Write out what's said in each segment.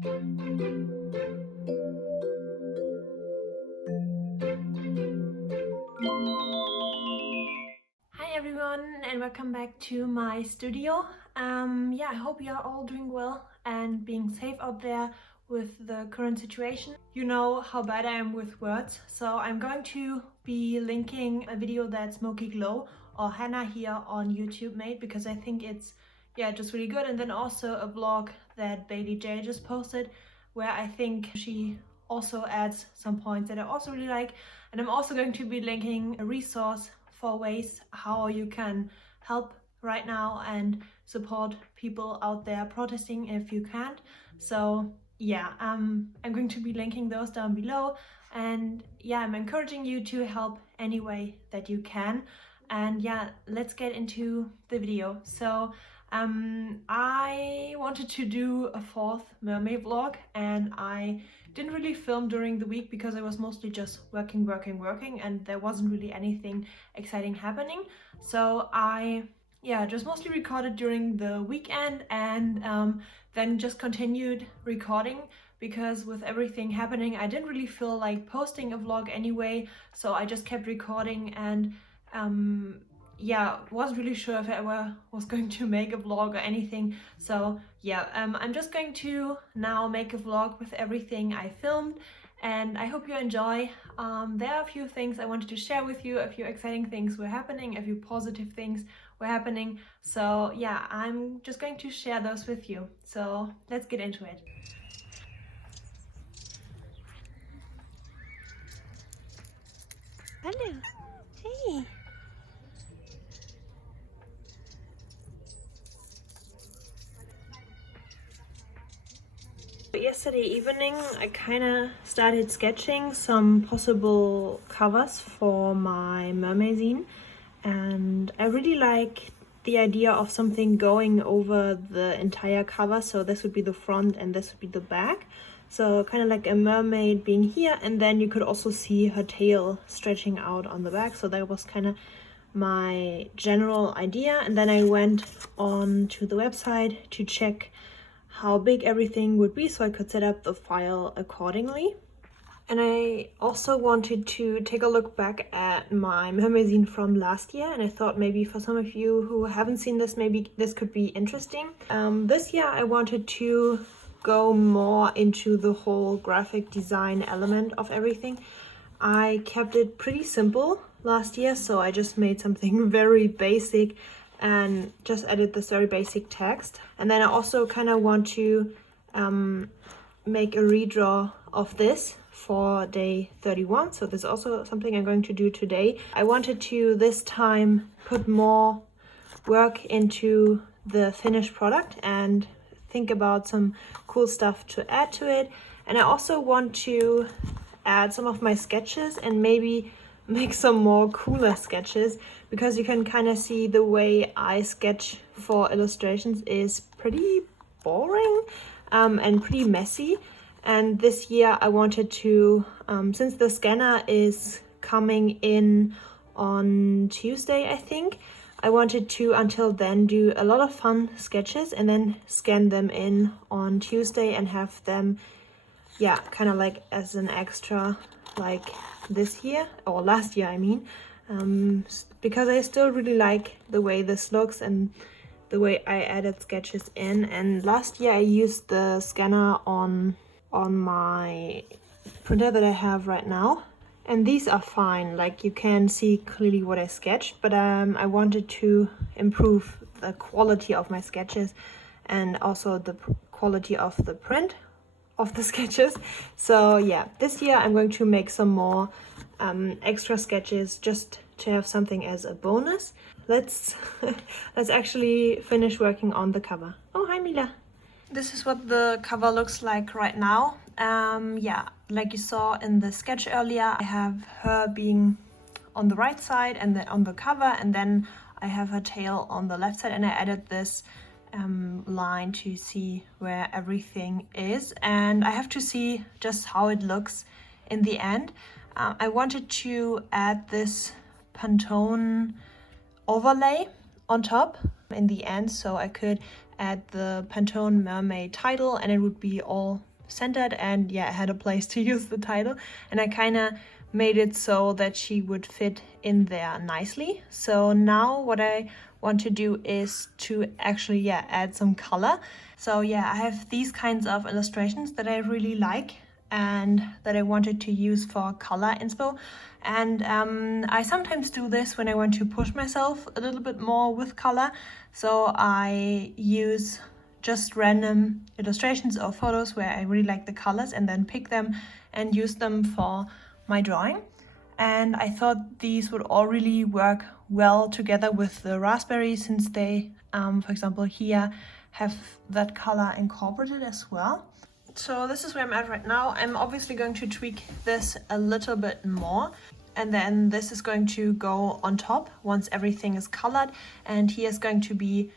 Hi everyone and welcome back to my studio. I hope you are all doing well and being safe out there with the current situation. You know how bad I am with words, so I'm going to be linking a video that Smoky Glow or Hannah here on YouTube made because I think it's just really good, and then also a vlog that Bailey J just posted where I think she also adds some points that I also really like. And I'm also going to be linking a resource for ways how you can help right now and support people out there protesting if you can't. So yeah, I'm going to be linking those down below, and yeah, I'm encouraging you to help any way that you can. And yeah, let's get into the video. So I wanted to do a fourth mermaid vlog, and I didn't really film during the week because I was mostly just working, and there wasn't really anything exciting happening. So I just mostly recorded during the weekend, and then just continued recording because with everything happening I didn't really feel like posting a vlog anyway, so I just kept recording, and wasn't really sure if I ever was going to make a vlog or anything. So yeah, I'm just going to now make a vlog with everything I filmed, and I hope you enjoy. There are a few things I wanted to share with you, a few exciting things were happening, a few positive things were happening. So yeah, I'm just going to share those with you. So let's get into it. Hello. Hey. Yesterday evening I kind of started sketching some possible covers for my mermaid zine, and I really like the idea of something going over the entire cover. So this would be the front and this would be the back, so kind of like a mermaid being here, and then you could also see her tail stretching out on the back. So that was kind of my general idea, and then I went on to the website to check how big everything would be so I could set up the file accordingly. And I also wanted to take a look back at my mermaid zine from last year, and I thought maybe for some of you who haven't seen this, maybe this could be interesting. This year I wanted to go more into the whole graphic design element of everything. I kept it pretty simple last year, so I just made something very basic and just added this very basic text. And then I also kind of want to make a redraw of this for day 31, so this is also something I'm going to do today. I wanted to this time put more work into the finished product and think about some cool stuff to add to it. And I also want to add some of my sketches and maybe make some more cooler sketches, because you can kind of see the way I sketch for illustrations is pretty boring and pretty messy. And this year I wanted to, since the scanner is coming in on Tuesday, I think, I wanted to until then do a lot of fun sketches and then scan them in on Tuesday and have them kind of like as an extra, like this year or last year I mean, because I still really like the way this looks and the way I added sketches in. And last year I used the scanner on my printer that I have right now, and these are fine, like you can see clearly what I sketched, but I wanted to improve the quality of my sketches and also the quality of the print of the sketches. So yeah, this year I'm going to make some more extra sketches just to have something as a bonus. Let's actually finish working on the cover. Oh, hi Mila. This is what the cover looks like right now. Like you saw in the sketch earlier, I have her being on the right side and then on the cover, and then I have her tail on the left side, and I added this line to see where everything is, and I have to see just how it looks in the end. I wanted to add this Pantone overlay on top in the end, so I could add the Pantone mermaid title and it would be all centered, and yeah, I had a place to use the title, and I kind of made it so that she would fit in there nicely. So now what I want to do is to actually add some color. So yeah, I have these kinds of illustrations that I really like and that I wanted to use for color inspo. And I sometimes do this when I want to push myself a little bit more with color. So I use just random illustrations or photos where I really like the colors and then pick them and use them for my drawing. And I thought these would all really work well together with the raspberry, since they, for example, here have that color incorporated as well. So this is where I'm at right now. I'm obviously going to tweak this a little bit more, and then this is going to go on top once everything is colored. And here is going to be,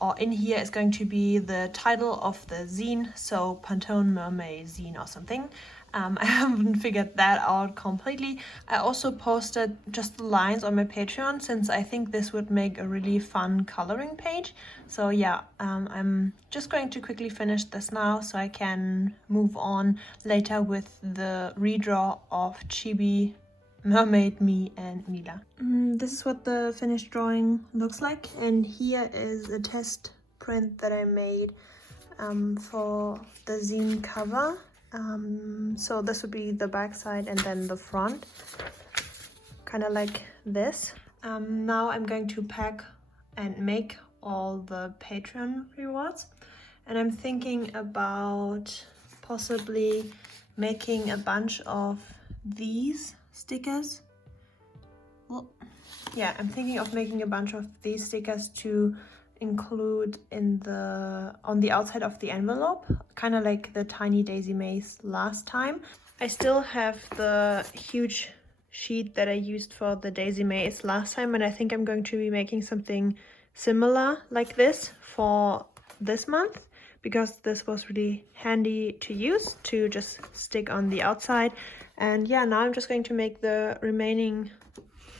or in here is going to be the title of the zine, so Patron Mermaid Zine or something. I haven't figured that out completely. I also posted just the lines on my Patreon, since I think this would make a really fun coloring page. So yeah, I'm just going to quickly finish this now so I can move on later with the redraw of Chibi, Mermaid, me and Mila. This is what the finished drawing looks like, and here is a test print that I made for the zine cover. So this would be the back side and then the front, kind of like this. Now I'm going to pack and make all the Patreon rewards, and I'm thinking about possibly making a bunch of these stickers. Well, yeah, I'm thinking of making a bunch of these stickers to include in on the outside of the envelope, kind of like the tiny daisy maze last time. I still have the huge sheet that I used for the daisy maze last time, and I think I'm going to be making something similar like this for this month, because this was really handy to use to just stick on the outside. And yeah, now I'm just going to make the remaining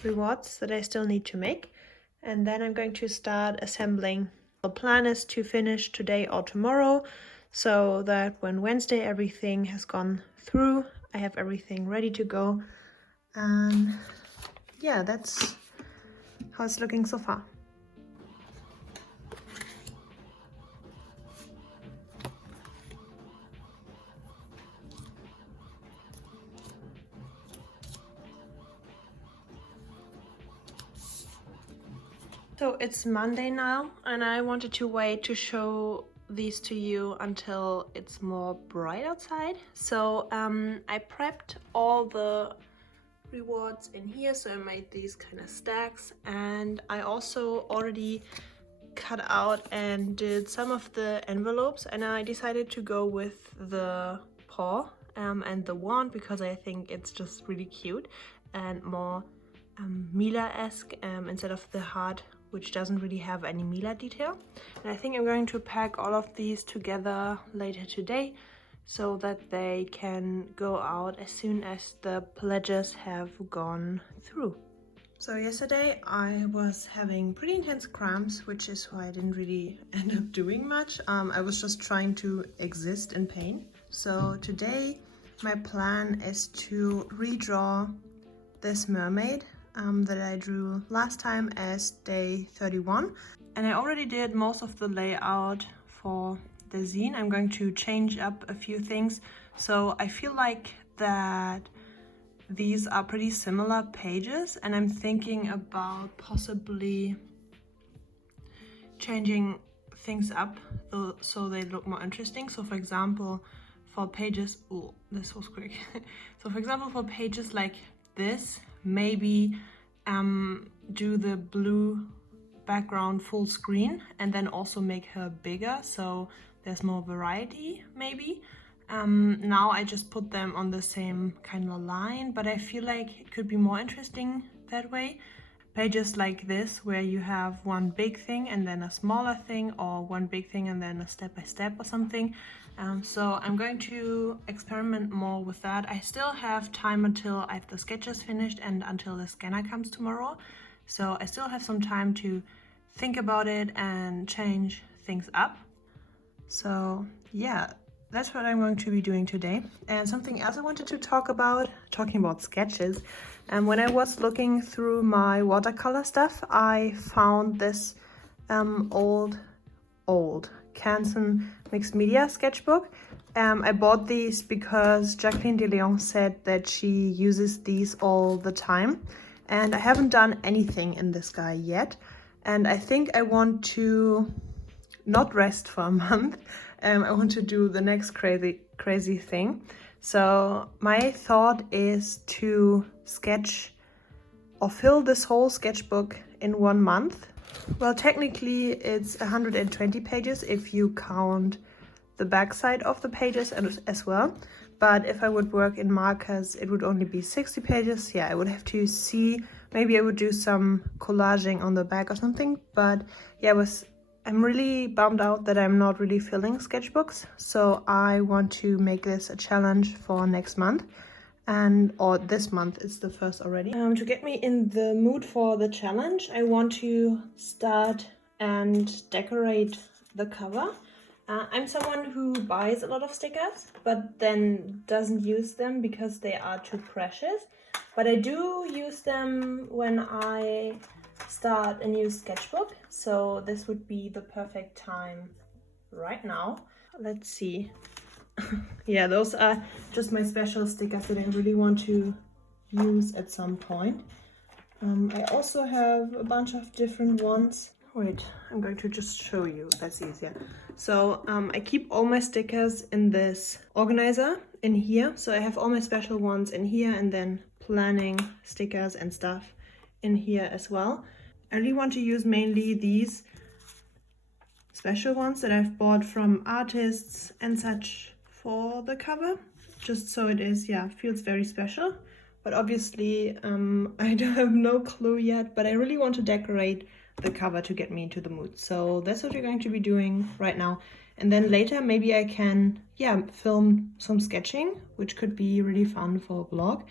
rewards that I still need to make. And then I'm going to start assembling. The plan is to finish today or tomorrow, so that when Wednesday everything has gone through, I have everything ready to go. And yeah, that's how it's looking so far. So it's Monday now, and I wanted to wait to show these to you until it's more bright outside. So I prepped all the rewards in here, so I made these kind of stacks, and I also already cut out and did some of the envelopes, and I decided to go with the paw and the wand, because I think it's just really cute and more Mila-esque instead of the heart, which doesn't really have any Mila detail. And I think I'm going to pack all of these together later today, so that they can go out as soon as the pledges have gone through. So yesterday I was having pretty intense cramps, which is why I didn't really end up doing much. I was just trying to exist in pain. So today my plan is to redraw this mermaid that I drew last time as day 31. And I already did most of the layout for the zine. I'm going to change up a few things. So I feel like that these are pretty similar pages, and I'm thinking about possibly changing things up so they look more interesting. So for example, for pages, oh, this was quick. So for example, for pages like this, maybe do the blue background full screen, and then also make her bigger so there's more variety maybe. Now I just put them on the same kind of line, but I feel like it could be more interesting that way. Pages like this, where you have one big thing and then a smaller thing, or one big thing and then a step-by-step or something. So I'm going to experiment more with that. I still have time until I have the sketches finished and until the scanner comes tomorrow. So I still have some time to think about it and change things up. So yeah, that's what I'm going to be doing today. And something else I wanted to talk about, talking about sketches. And when I was looking through my watercolor stuff, I found this old Canson mixed media sketchbook. I bought these because Jacqueline de Leon said that she uses these all the time, and I haven't done anything in this guy yet, and I think I want to not rest for a month. I want to do the next crazy thing. So my thought is to sketch or fill this whole sketchbook in 1 month. Well, technically it's 120 pages if you count the backside of the pages as well. But if I would work in markers, it would only be 60 pages. Yeah, I would have to see. Maybe I would do some collaging on the back or something. But yeah, I'm really bummed out that I'm not really filling sketchbooks. So I want to make this a challenge for next month. Or this month, it's the first already. To get me in the mood for the challenge, I want to start and decorate the cover. I'm someone who buys a lot of stickers, but then doesn't use them because they are too precious. But I do use them when I start a new sketchbook. So this would be the perfect time right now. Let's see. Yeah, those are just my special stickers that I really want to use at some point. I also have a bunch of different ones. Wait, I'm going to just show you, that's easier. So I keep all my stickers in this organizer in here. So I have all my special ones in here, and then planning stickers and stuff in here as well. I really want to use mainly these special ones that I've bought from artists and such for the cover, just so it is, yeah, feels very special. But obviously I don't have no clue yet, but I really want to decorate the cover to get me into the mood. So that's what we're going to be doing right now. And then later maybe I can, yeah, film some sketching, which could be really fun for a vlog.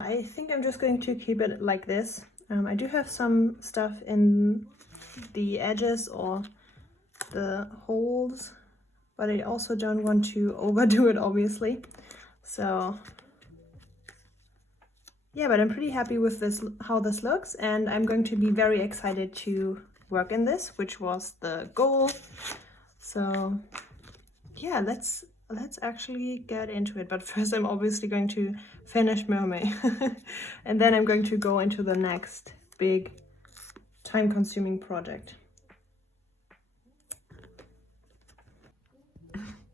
I think I'm just going to keep it like this. I do have some stuff in the edges or the holes, but I also don't want to overdo it, obviously. So yeah, but I'm pretty happy with this, how this looks, and I'm going to be very excited to work in this, which was the goal. So yeah, let's actually get into it. But first I'm obviously going to finish Mermaid and then I'm going to go into the next big time-consuming project.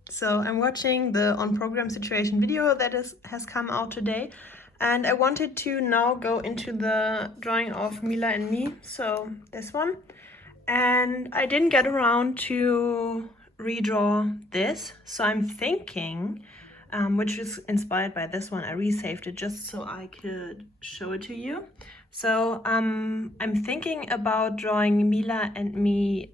So I'm watching the on program situation video that has come out today, and I wanted to now go into the drawing of Mila and me, so this one, and I didn't get around to redraw this, so I'm thinking, which is inspired by this one, I resaved it just so I could show it to you. So I'm thinking about drawing Mila and me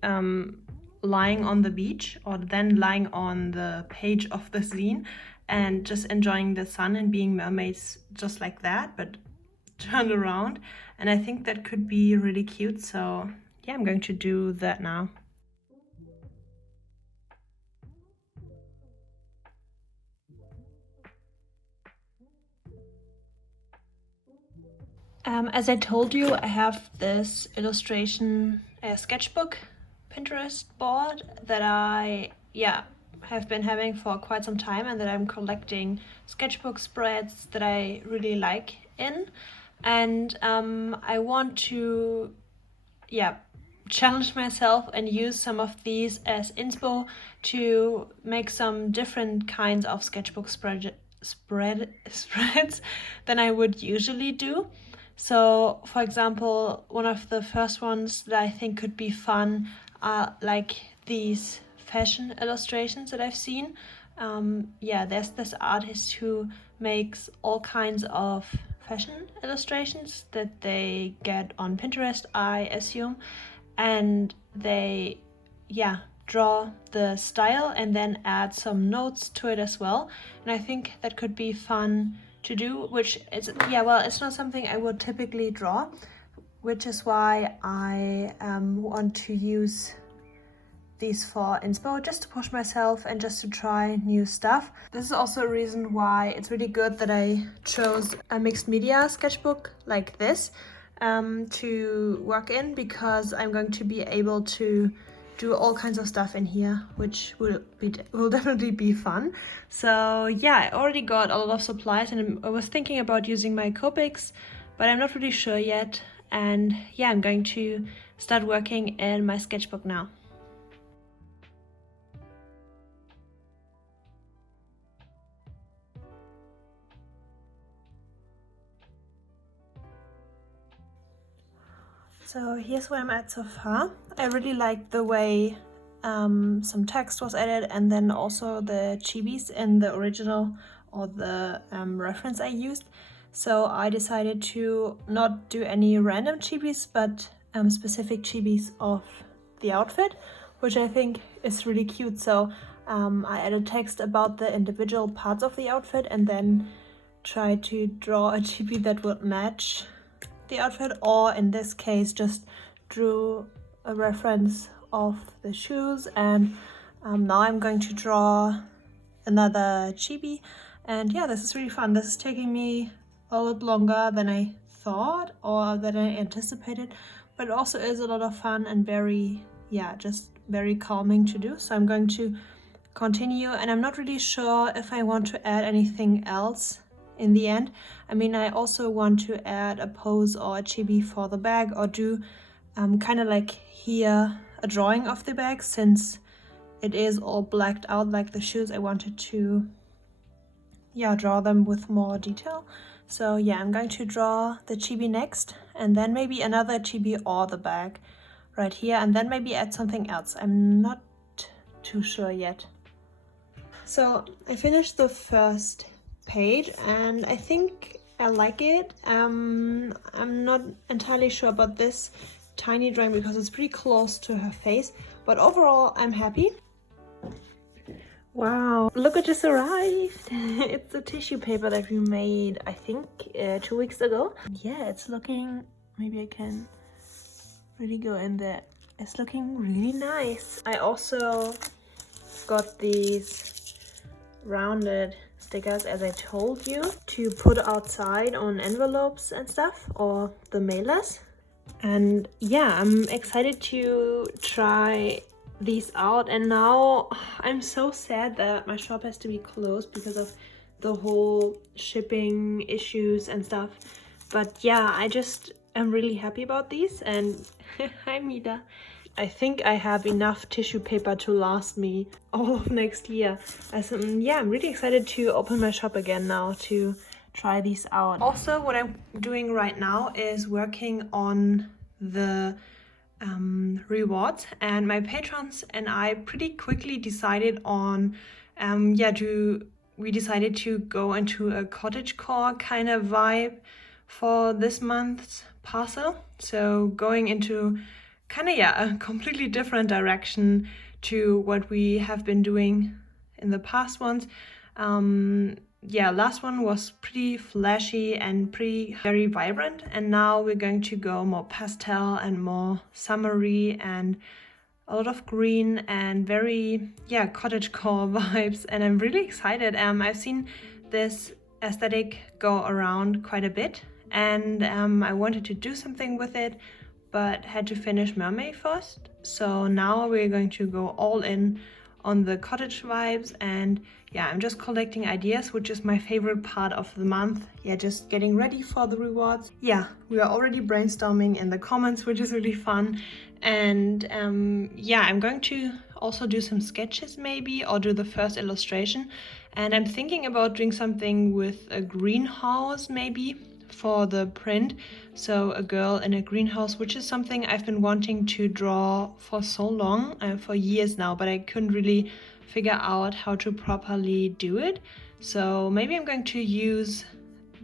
lying on the beach, or then lying on the page of the zine and just enjoying the sun and being mermaids just like that, but turned around. And I think that could be really cute, so yeah, I'm going to do that now. As I told you, I have this illustration sketchbook Pinterest board that I have been having for quite some time, and that I'm collecting sketchbook spreads that I really like in. And I want to challenge myself and use some of these as inspo to make some different kinds of sketchbook spreads than I would usually do. So, for example, one of the first ones that I think could be fun are like these fashion illustrations that I've seen. There's this artist who makes all kinds of fashion illustrations that they get on Pinterest, I assume, and they draw the style and then add some notes to it as well. And I think that could be fun to do, which is it's not something I would typically draw, which is why I want to use these for inspo, just to push myself and just to try new stuff. This is also a reason why it's really good that I chose a mixed media sketchbook like this to work in, because I'm going to be able to do all kinds of stuff in here, which will definitely be fun. So yeah, I already got a lot of supplies, and I was thinking about using my Copics, but I'm not really sure yet. And yeah, I'm going to start working in my sketchbook now. So here's where I'm at so far. I really like the way some text was added, and then also the chibis in the original or the reference I used. So I decided to not do any random chibis, but specific chibis of the outfit, which I think is really cute. So I added text about the individual parts of the outfit, and then tried to draw a chibi that would match the outfit, or in this case just drew a reference of the shoes. And now I'm going to draw another chibi, and yeah, this is really fun. This is taking me a lot longer than I thought or that I anticipated, but it also is a lot of fun and very, yeah, just very calming to do. So I'm going to continue, and I'm not really sure if I want to add anything else in the end. I mean, I also want to add a pose or a chibi for the bag, or do kind of like here a drawing of the bag, since it is all blacked out like the shoes. I wanted to, yeah, draw them with more detail. So yeah, I'm going to draw the chibi next, and then maybe another chibi or the bag right here, and then maybe add something else. I'm not too sure yet. So I finished the first page, and I think I like it. I'm not entirely sure about this tiny drawing because it's pretty close to her face, but overall I'm happy. Wow, look what just arrived. It's the tissue paper that we made, I think 2 weeks ago. Yeah, it's looking, maybe I can really go in there. It's looking really nice. I also got these rounded stickers, as I told you, to put outside on envelopes and stuff, or the mailers. And yeah, I'm excited to try these out. And now I'm so sad that my shop has to be closed because of the whole shipping issues and stuff. But yeah, I just am really happy about these. And hi Mida. I think I have enough tissue paper to last me all of next year. Yeah, I'm really excited to open my shop again now to try these out. Also, what I'm doing right now is working on the rewards, and my patrons and I pretty quickly decided on, we decided to go into a cottagecore kind of vibe for this month's parcel. So going into kind of, yeah, a completely different direction to what we have been doing in the past ones. Yeah, last one was pretty flashy and very vibrant, and now we're going to go more pastel and more summery and a lot of green and very, yeah, cottagecore vibes, and I'm really excited. I've seen this aesthetic go around quite a bit, and I wanted to do something with it, but had to finish Mermaid first. So now we're going to go all in on the cottage vibes, and yeah, I'm just collecting ideas, which is my favorite part of the month. Yeah, just getting ready for the rewards. Yeah, we are already brainstorming in the comments, which is really fun. And yeah, I'm going to also do some sketches maybe, or do the first illustration. And I'm thinking about doing something with a greenhouse maybe for the print. So a girl in a greenhouse, which is something I've been wanting to draw for so long, for years now, but I couldn't really figure out how to properly do it. So maybe I'm going to use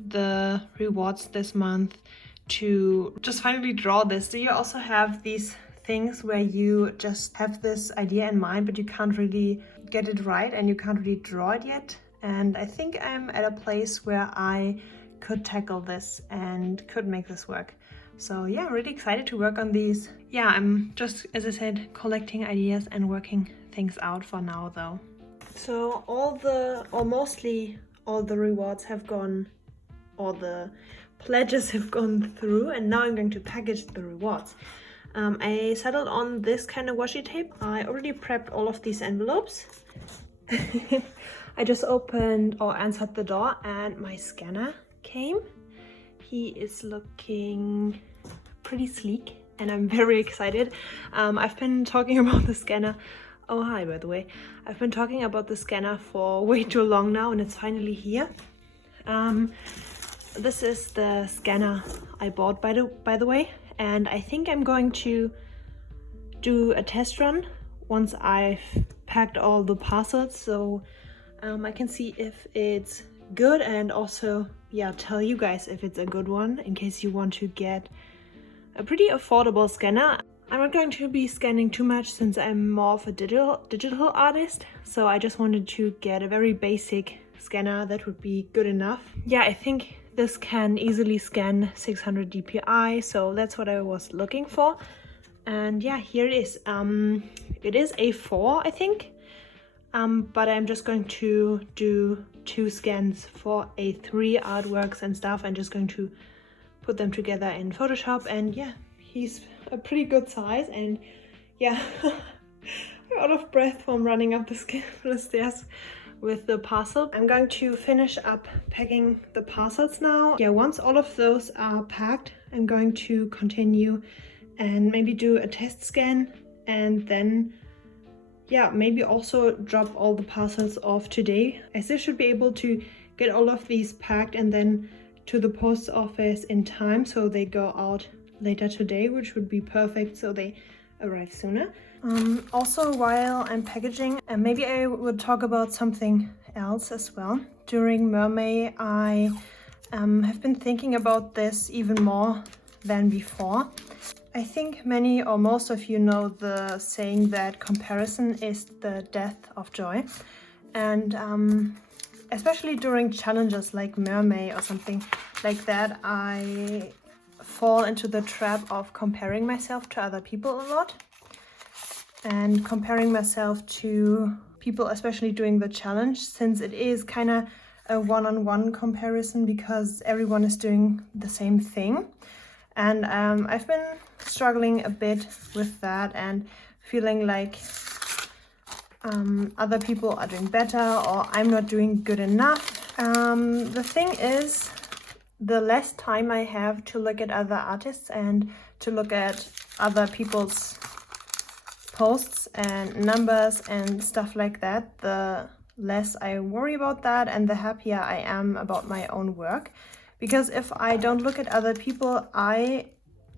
the rewards this month to just finally draw this. Do you also have these things where you just have this idea in mind, but you can't really get it right and you can't really draw it yet? And I think I'm at a place where I could tackle this and could make this work. So yeah, I'm really excited to work on these. Yeah, I'm just, as I said, collecting ideas and working things out for now though. So mostly all the rewards have gone, or the pledges have gone through, and now I'm going to package the rewards. I settled on this kind of washi tape. I already prepped all of these envelopes. I just opened or answered the door and my scanner came. He is looking pretty sleek and I'm very excited. I've been talking about the scanner. Oh, hi, by the way. I've been talking about the scanner for way too long now and it's finally here. This is the scanner I bought, by the way, and I think I'm going to do a test run once I've packed all the parcels, so I can see if it's good and also, yeah, tell you guys if it's a good one in case you want to get a pretty affordable scanner. I'm not going to be scanning too much since I'm more of a digital artist, so I just wanted to get a very basic scanner that would be good enough. Yeah, I think this can easily scan 600 dpi, so that's what I was looking for. And yeah, here it is. It is A4, I think, but I'm just going to do 2 scans for A3 artworks and stuff. I'm just going to put them together in Photoshop, and yeah, he's a pretty good size. And yeah, I'm out of breath from running up the stairs with the parcel. I'm going to finish up packing the parcels now. Yeah, once all of those are packed, I'm going to continue and maybe do a test scan, and then yeah, maybe also drop all the parcels off today. I still should be able to get all of these packed and then to the post office in time so they go out later today, which would be perfect so they arrive sooner. Also, while I'm packaging, maybe I would talk about something else as well. During Mermay, I have been thinking about this even more than before. I think many or most of you know the saying that comparison is the death of joy. And especially during challenges like Mermay or something like that, I fall into the trap of comparing myself to other people a lot. And comparing myself to people especially doing the challenge, since it is kind of a one-on-one comparison because everyone is doing the same thing. And I've been struggling a bit with that and feeling like other people are doing better or I'm not doing good enough. The thing is, the less time I have to look at other artists and to look at other people's posts and numbers and stuff like that, the less I worry about that and the happier I am about my own work. Because if I don't look at other people, I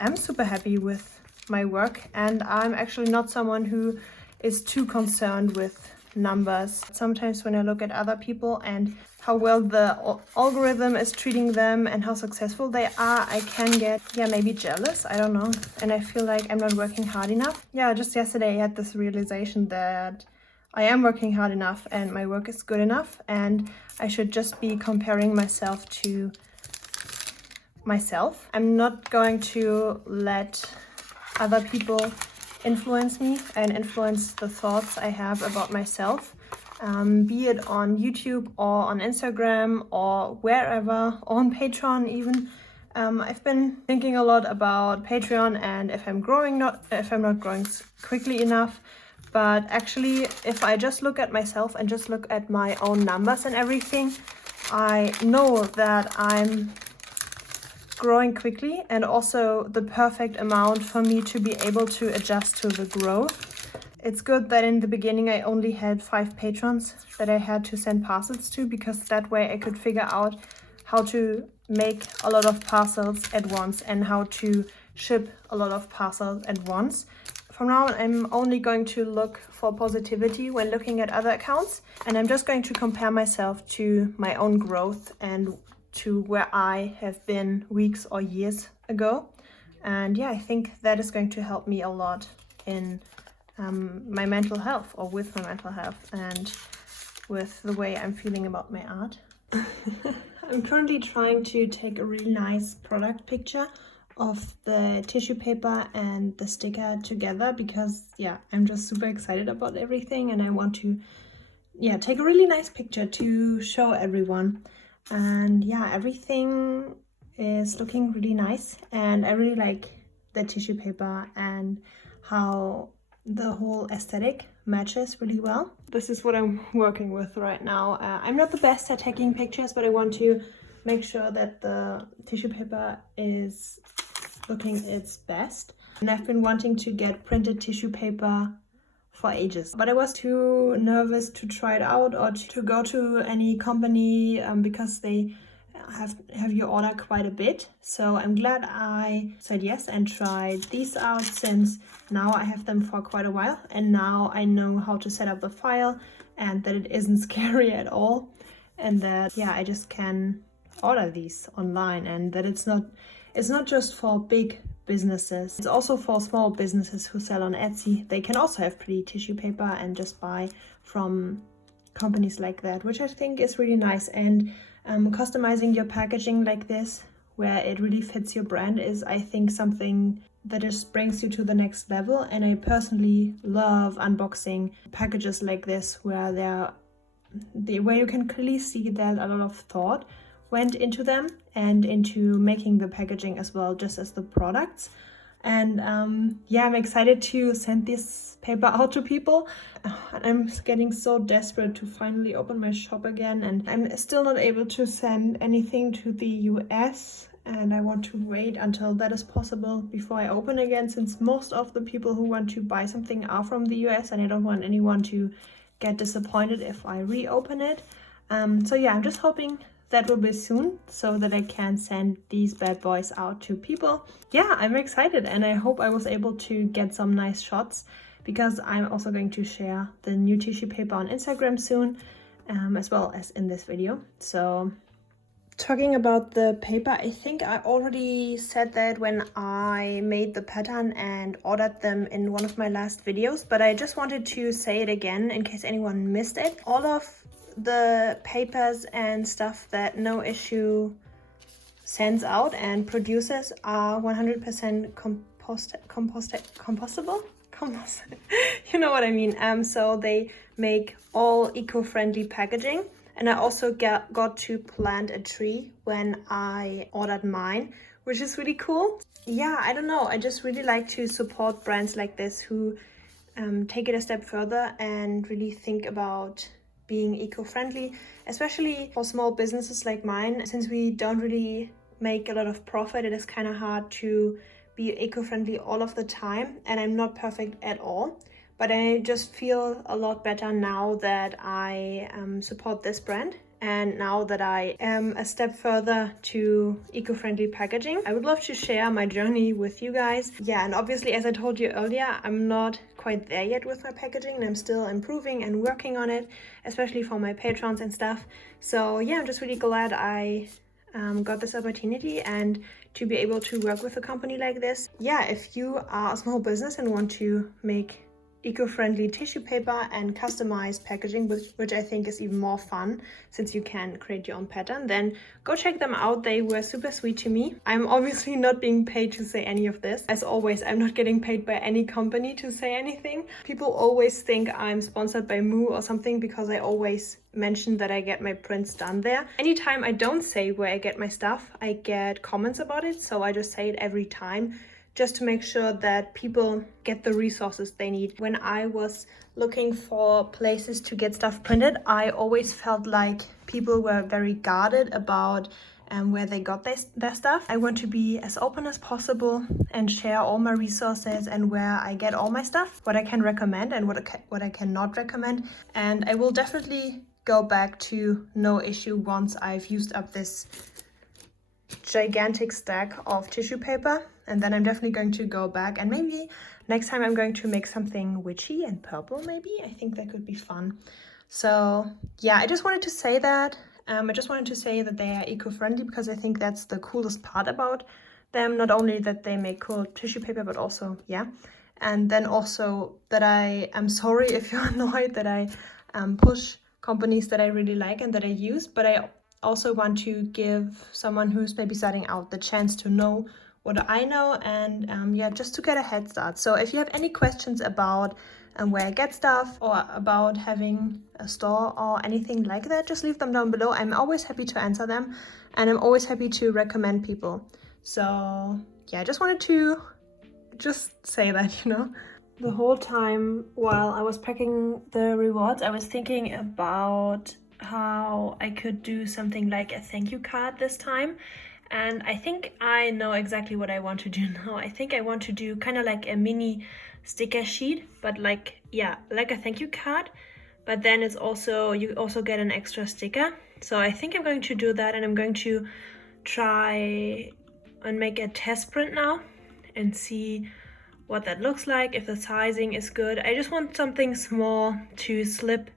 am super happy with my work, and I'm actually not someone who is too concerned with numbers. Sometimes when I look at other people and how well the algorithm is treating them and how successful they are, I can get, yeah, maybe jealous, I don't know. And I feel like I'm not working hard enough. Yeah, just yesterday I had this realization that I am working hard enough and my work is good enough, and I should just be comparing myself to myself. I'm not going to let other people influence me and influence the thoughts I have about myself, be it on YouTube or on Instagram or wherever, on Patreon even. I've been thinking a lot about Patreon and if I'm not growing quickly enough. But actually, if I just look at myself and just look at my own numbers and everything, I know that I'm growing quickly and also the perfect amount for me to be able to adjust to the growth. It's good that in the beginning I only had 5 patrons that I had to send parcels to, because that way I could figure out how to make a lot of parcels at once and how to ship a lot of parcels at once. From now on, I'm only going to look for positivity when looking at other accounts, and I'm just going to compare myself to my own growth and to where I have been weeks or years ago. And yeah, I think that is going to help me a lot in my mental health, or with my mental health, and with the way I'm feeling about my art. I'm currently trying to take a really nice product picture of the tissue paper and the sticker together, because yeah, I'm just super excited about everything and I want to take a really nice picture to show everyone. And yeah, everything is looking really nice and I really like the tissue paper and how the whole aesthetic matches really well. This is what I'm working with right now. I'm not the best at taking pictures, but I want to make sure that the tissue paper is looking its best. And I've been wanting to get printed tissue paper for ages, but I was too nervous to try it out or to go to any company because they have you order quite a bit. So I'm glad I said yes and tried these out, since now I have them for quite a while and now I know how to set up the file and that it isn't scary at all, and that I just can order these online, and that it's not just for big businesses, it's also for small businesses who sell on Etsy. They can also have pretty tissue paper and just buy from companies like that, which I think is really nice. And customizing your packaging like this, where it really fits your brand, is, I think, something that just brings you to the next level. And I personally love unboxing packages like this, where you can clearly see that a lot of thought went into them and into making the packaging as well, just as the products. And I'm excited to send this paper out to people. I'm getting so desperate to finally open my shop again, and I'm still not able to send anything to the US, and I want to wait until that is possible before I open again, since most of the people who want to buy something are from the US and I don't want anyone to get disappointed if I reopen it. I'm just hoping that will be soon, so that I can send these bad boys out to people. Yeah, I'm excited, and I hope I was able to get some nice shots, because I'm also going to share the new tissue paper on Instagram soon, as well as in this video. So talking about the paper, I think I already said that when I made the pattern and ordered them in one of my last videos, but I just wanted to say it again in case anyone missed it. All of the papers and stuff that Noissue sends out and produces are 100% compostable. You know what I mean. So they make all eco-friendly packaging, and I also got to plant a tree when I ordered mine, which is really cool. Yeah, I don't know, I just really like to support brands like this who take it a step further and really think about being eco-friendly, especially for small businesses like mine. Since we don't really make a lot of profit, it is kind of hard to be eco-friendly all of the time, and I'm not perfect at all, but I just feel a lot better now that I support this brand, and now that I am a step further to eco-friendly packaging. I would love to share my journey with you guys. Yeah, and obviously, as I told you earlier, I'm not quite there yet with my packaging, and I'm still improving and working on it, especially for my patrons and stuff. So yeah, I'm just really glad I got this opportunity and to be able to work with a company like this. Yeah, if you are a small business and want to make eco-friendly tissue paper and customized packaging, which I think is even more fun since you can create your own pattern, then go check them out. They were super sweet to me. I'm obviously not being paid to say any of this. As always, I'm not getting paid by any company to say anything. People always think I'm sponsored by Moo or something because I always mention that I get my prints done there. Anytime I don't say where I get my stuff, I get comments about it, so I just say it every time, just to make sure that people get the resources they need. When I was looking for places to get stuff printed, I always felt like people were very guarded about where they got their stuff. I want to be as open as possible and share all my resources and where I get all my stuff, what I can recommend and what I cannot recommend. And I will definitely go back to Noissue once I've used up this gigantic stack of tissue paper, and then I'm definitely going to go back, and maybe next time I'm going to make something witchy and purple. Maybe I think that could be fun. So yeah, I just wanted to say that they are eco-friendly, because I think that's the coolest part about them. Not only that they make cool tissue paper, but also and then also that I am sorry if you're annoyed that I push companies that I really like and that I use, but I also want to give someone who's maybe starting out the chance to know what I know, and yeah, just to get a head start. So if you have any questions about where I get stuff or about having a store or anything like that, just leave them down below. I'm always happy to answer them, and I'm always happy to recommend people. So yeah, I just wanted to just say that, you know. The whole time while I was packing the rewards, I was thinking about how I could do something like a thank you card this time. And I think I know exactly what I want to do now. I think I want to do kind of like a mini sticker sheet, but like, yeah, like a thank you card. But then it's also, you also get an extra sticker. So I think I'm going to do that, and I'm going to try and make a test print now and see what that looks like, if the sizing is good. I just want something small to slip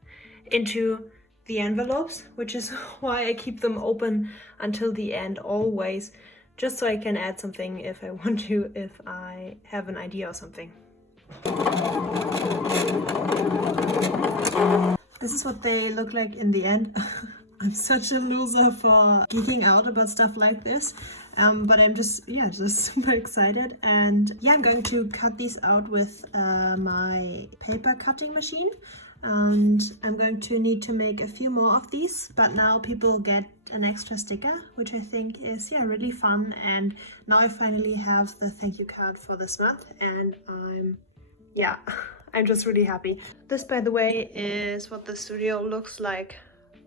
into the envelopes, which is why I keep them open until the end always, just so I can add something if I want to, if I have an idea or something. This is what they look like in the end. I'm such a loser for geeking out about stuff like this, but I'm just super excited. And yeah, I'm going to cut these out with my paper cutting machine, and I'm going to need to make a few more of these, but now people get an extra sticker, which I think is really fun. And now I finally have the thank you card for this month, and I'm just really happy. This, by the way, is what the studio looks like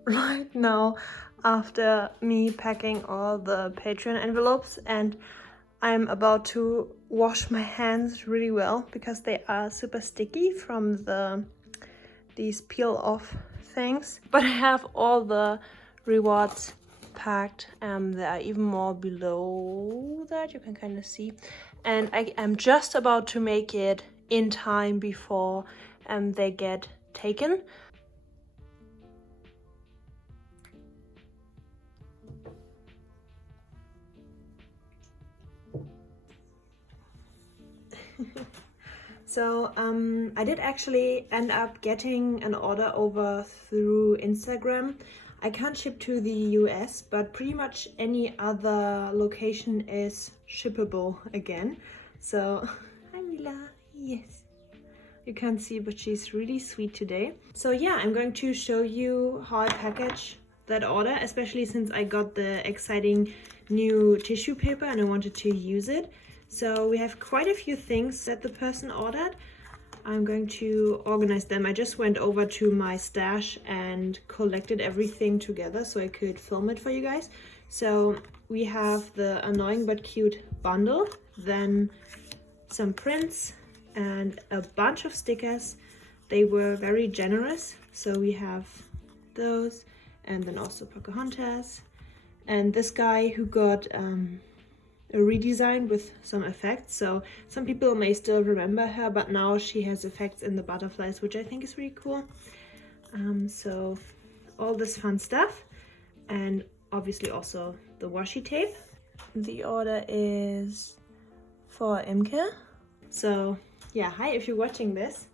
right now after me packing all the Patreon envelopes, and I'm about to wash my hands really well because they are super sticky from these peel off things. But I have all the rewards packed. There are even more below that, you can kind of see, and I am just about to make it in time before they get taken. So I did actually end up getting an order over through Instagram. I can't ship to the US, but pretty much any other location is shippable again. So, hi Mila, yes. You can't see, but she's really sweet today. So yeah, I'm going to show you how I package that order, especially since I got the exciting new tissue paper and I wanted to use it. So we have quite a few things that the person ordered. I'm going to organize them. I just went over to my stash and collected everything together so I could film it for you guys. So we have the annoying but cute bundle, then some prints and a bunch of stickers. They were very generous. So we have those, and then also Pocahontas, and this guy who got a redesign with some effects. So some people may still remember her, but now she has effects in the butterflies, which I think is really cool. So all this fun stuff, and obviously also the washi tape. The order is for Imke. So yeah, hi, if you're watching this.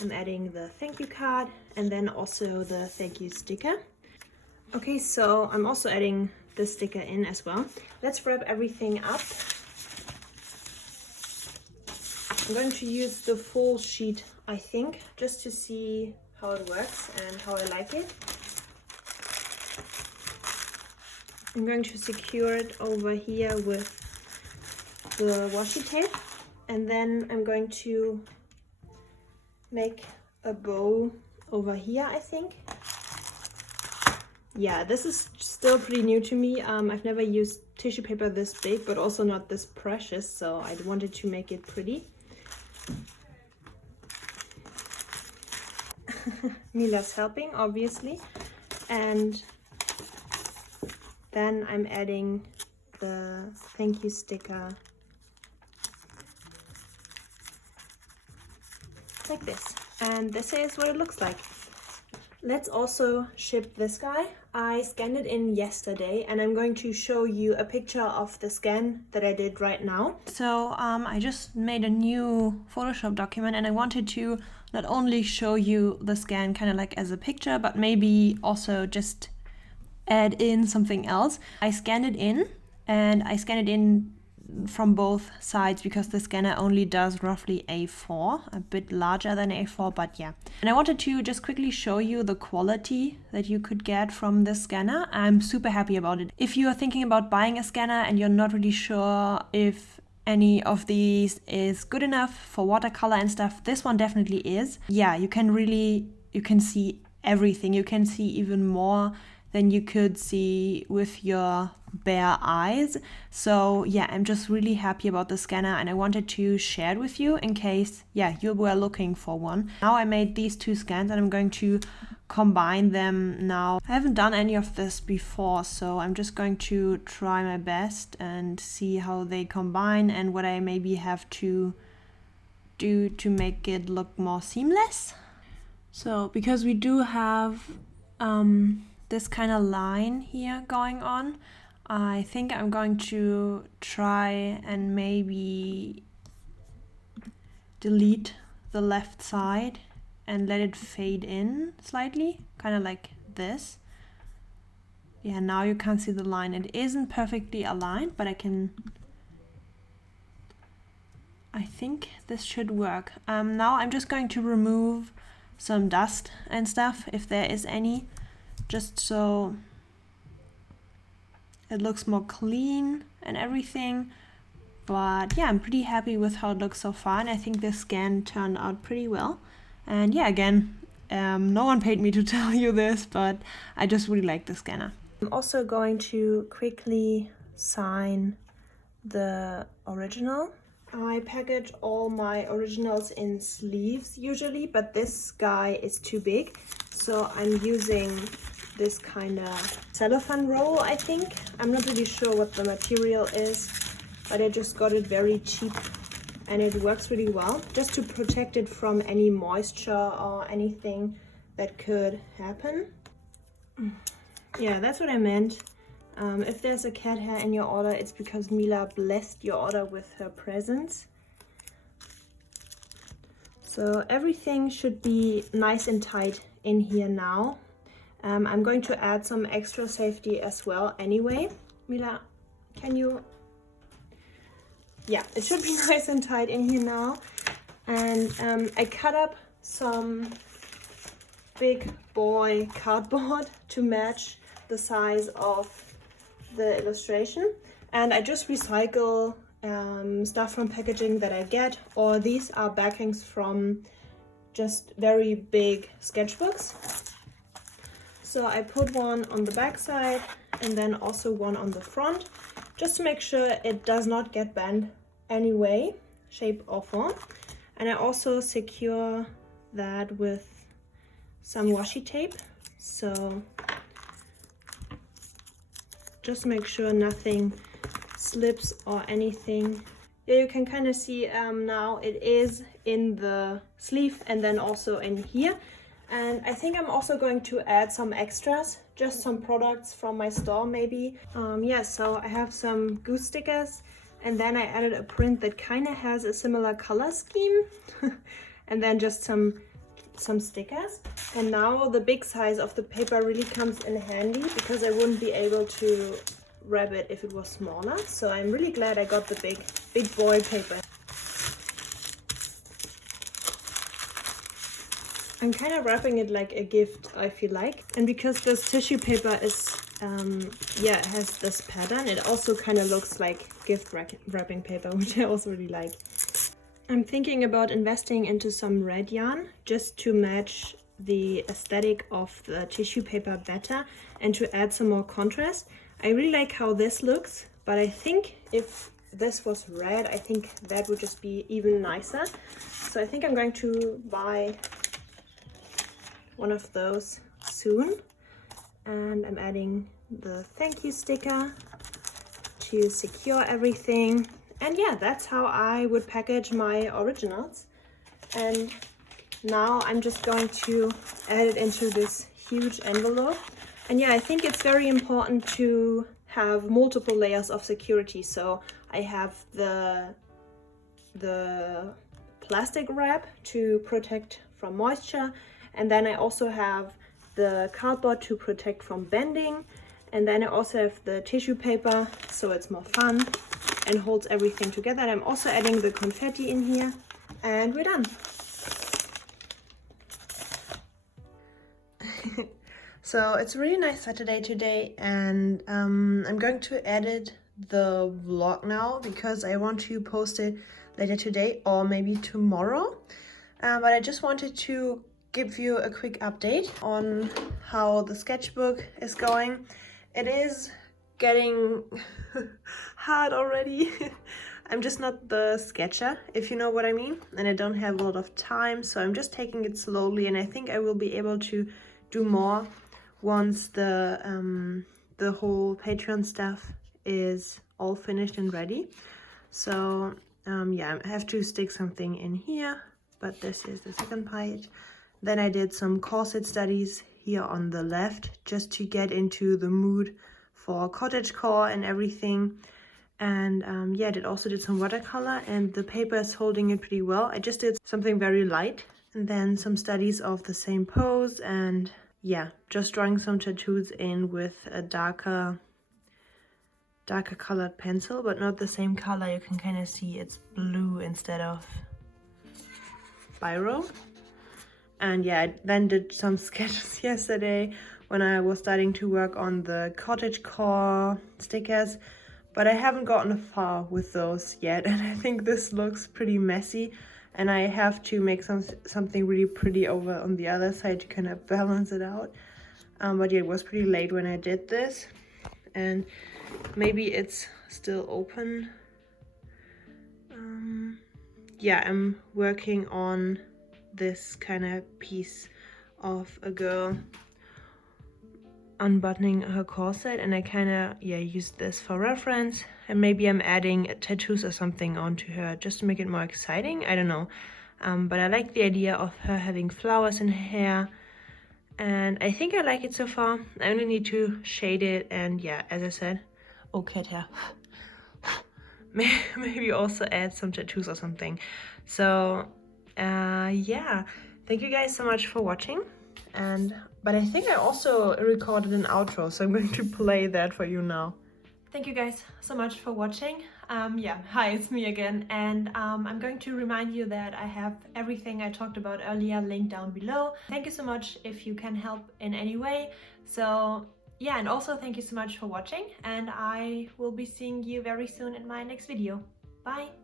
I'm adding the thank you card and then also the thank you sticker. Okay, so I'm also adding the sticker in as well. Let's wrap everything up. I'm going to use the full sheet, I think, just to see how it works and how I like it. I'm going to secure it over here with the washi tape, and then I'm going to make a bow over here, I think. Yeah, this is still pretty new to me. I've never used tissue paper this big, but also not this precious, so I wanted to make it pretty. Mila's helping, obviously. And then I'm adding the thank you sticker like this. And this is what it looks like. Let's also ship this guy. I scanned it in yesterday, and I'm going to show you a picture of the scan that I did right now. So I just made a new Photoshop document, and I wanted to not only show you the scan kind of like as a picture, but maybe also just add in something else. I scanned it in, and I scanned it in from both sides because the scanner only does roughly A4, a bit larger than A4, but yeah. And I wanted to just quickly show you the quality that you could get from this scanner. I'm super happy about it. If you are thinking about buying a scanner and you're not really sure if any of these is good enough for watercolor and stuff, this one definitely is. Yeah, you can see everything. You can see even more than you could see with your bare eyes. So yeah, I'm just really happy about the scanner and I wanted to share it with you in case, yeah, you were looking for one. Now I made these two scans and I'm going to combine them now. I haven't done any of this before, so I'm just going to try my best and see how they combine and what I maybe have to do to make it look more seamless. So because we do have this kind of line here going on, I think I'm going to try and maybe delete the left side and let it fade in slightly, kind of like this. Yeah, now you can't see the line. It isn't perfectly aligned, but I think this should work. Now I'm just going to remove some dust and stuff, if there is any, just so it looks more clean and everything. But yeah, I'm pretty happy with how it looks so far, and I think this scan turned out pretty well. And yeah, again, no one paid me to tell you this, but I just really like the scanner. I'm also going to quickly sign the original. I package all my originals in sleeves usually, but this guy is too big, so I'm using this kind of cellophane roll, I think. I'm not really sure what the material is, but I just got it very cheap and it works really well, just to protect it from any moisture or anything that could happen. Yeah, that's what I meant. If there's a cat hair in your order, it's because Mila blessed your order with her presence. So everything should be nice and tight in here now. I'm going to add some extra safety as well anyway. Mila, can you? Yeah, it should be nice and tight in here now. And I cut up some big boy cardboard to match the size of the illustration, and I just recycle stuff from packaging that I get, or these are backings from just very big sketchbooks. So I put one on the back side and then also one on the front, just to make sure it does not get bent any way, shape or form. And I also secure that with some washi tape, so just make sure nothing slips or anything. Yeah, you can kind of see now it is in the sleeve and then also in here. And I think I'm also going to add some extras, just some products from my store maybe. Yeah, so I have some goose stickers, and then I added a print that kind of has a similar color scheme and then just some stickers. And now the big size of the paper really comes in handy because I wouldn't be able to wrap it if it was smaller. So I'm really glad I got the big boy paper. I'm kind of wrapping it like a gift, I feel like. And because this tissue paper is, yeah, it has this pattern, it also kind of looks like gift wrapping paper, which I also really like. I'm thinking about investing into some red yarn just to match the aesthetic of the tissue paper better and to add some more contrast. I really like how this looks, but I think if this was red, I think that would just be even nicer. So I think I'm going to buy one of those soon. And I'm adding the thank you sticker to secure everything. And yeah, that's how I would package my originals. And now I'm just going to add it into this huge envelope. And yeah, I think it's very important to have multiple layers of security. So I have the plastic wrap to protect from moisture. And then I also have the cardboard to protect from bending. And then I also have the tissue paper, so it's more fun. and holds everything together. And I'm also adding the confetti in here, and we're done. So it's a really nice Saturday today, and I'm going to edit the vlog now because I want to post it later today or maybe tomorrow. But I just wanted to give you a quick update on how the sketchbook is going. It is getting hard already. I'm just not the sketcher, if you know what I mean, and I don't have a lot of time, so I'm just taking it slowly, and I think I will be able to do more once the whole Patreon stuff is all finished and ready. So yeah, I have to stick something in here, but this is the second page. Then I did some corset studies here on the left, just to get into the mood for cottagecore and everything. And yeah, I also did some watercolor, and the paper is holding it pretty well. I just did something very light, and then some studies of the same pose, and yeah, just drawing some tattoos in with a darker colored pencil, but not the same color. You can kind of see it's blue instead of biro. And yeah, I then did some sketches yesterday when I was starting to work on the cottagecore stickers, but I haven't gotten far with those yet, and I think this looks pretty messy, and I have to make something really pretty over on the other side to kind of balance it out. But yeah, it was pretty late when I did this, and maybe it's still open. Yeah, I'm working on this kind of piece of a girl unbuttoning her corset, and I kind of used this for reference, and maybe I'm adding tattoos or something onto her just to make it more exciting. I don't know, but I like the idea of her having flowers in her hair, and I think I like it so far. I only need to shade it, and yeah, as I said, cat hair. Maybe also add some tattoos or something. So yeah, thank you guys so much for watching. But I think I also recorded an outro, so I'm going to play that for you now. Thank you guys so much for watching. Yeah, hi, it's me again, and I'm going to remind you that I have everything I talked about earlier linked down below. Thank you so much if you can help in any way. So yeah, and also thank you so much for watching, and I will be seeing you very soon in my next video. Bye!